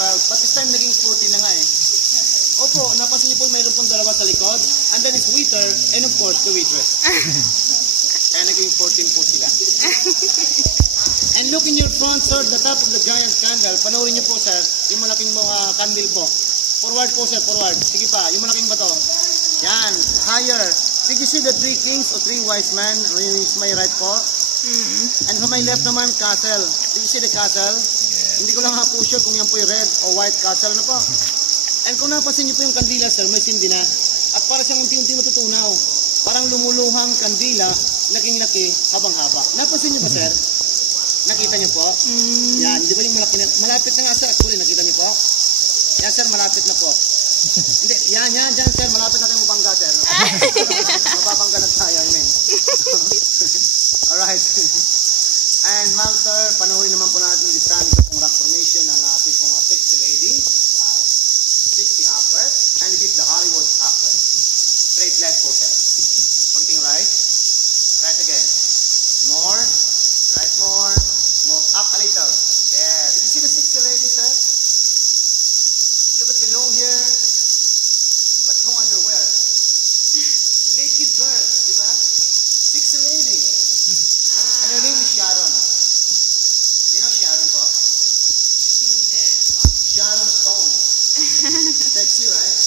12. But this time, naging 14 na nga eh. Opo, napansin niyo po, mayroon pong dalawa sa likod. And then it's waiter, and of course, the waitress. Kaya naging 14 po sila. And look in your front, sir, the top of the giant candle. Panoorin niyo po, sir, yung malaking candle po. Forward po, sir, forward. Sige pa, yung malaking bato. Yan, higher. Did you see the 3 kings or 3 wise men? It's my right po. And to my left naman, castle. Did you see the castle? Yeah. Hindi ko lang po sure kung yan po yung red o white castle na po. And kung napansin niyo po yung kandila, sir, may sindi na. At para siyang unti-unti matutunaw. Parang lumuluhang kandila, laking-laki, habang-haba. Napansin niyo ba, sir? Nakita niyo po? Yan, di ba yung malaki na? Malapit na nga, sir. Actually, nakita niyo po? Yan, sir, malapit na po. Hindi, yan, dyan, sir. Malapit na tayo mabangga, sir. Mababangga na tayo, I mean. Alright. And ma'am, sir, panoorin naman po natin this time ito pong rock formation ng ating pong 60 lady. Wow. 60 actress. And it is the Hollywood actress. Straight left po, sir. Something right. Right again. More. Right more. More. Up a little. There. Did you see the 60 lady, sir? Look at below here. But no underwear. Naked girl. Diba? 60 lady. And her name is Sharon. You know Sharon po? Sharon Stone. Sexy, right?